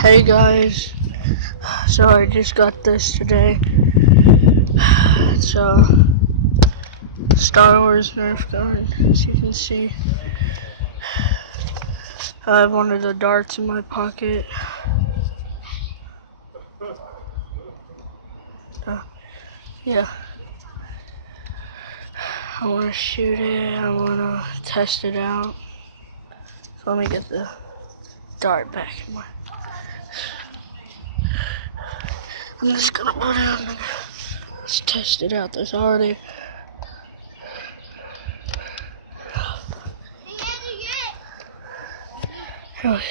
Hey guys, so I just got this today. It's a Star Wars Nerf gun, as you can see. I have one of the darts in my pocket. Yeah. I want to shoot it, I want to test it out. So let me get the dart back in my... I'm just gonna put it on there. Let's test it out. There's already... Here we go.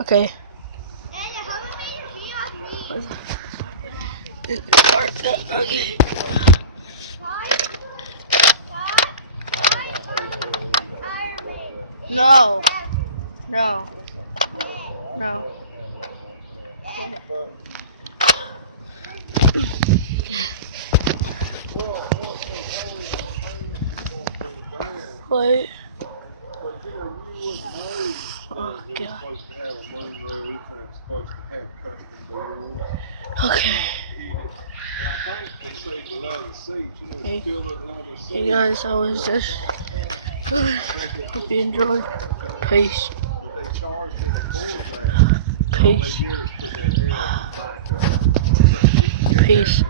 Okay. Okay. No. Wait. Oh god. Okay. Hey guys, how was this? Hope you enjoyed. Peace. Peace. Peace.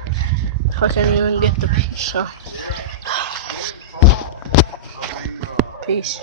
I can't even get the peace, so. Peace.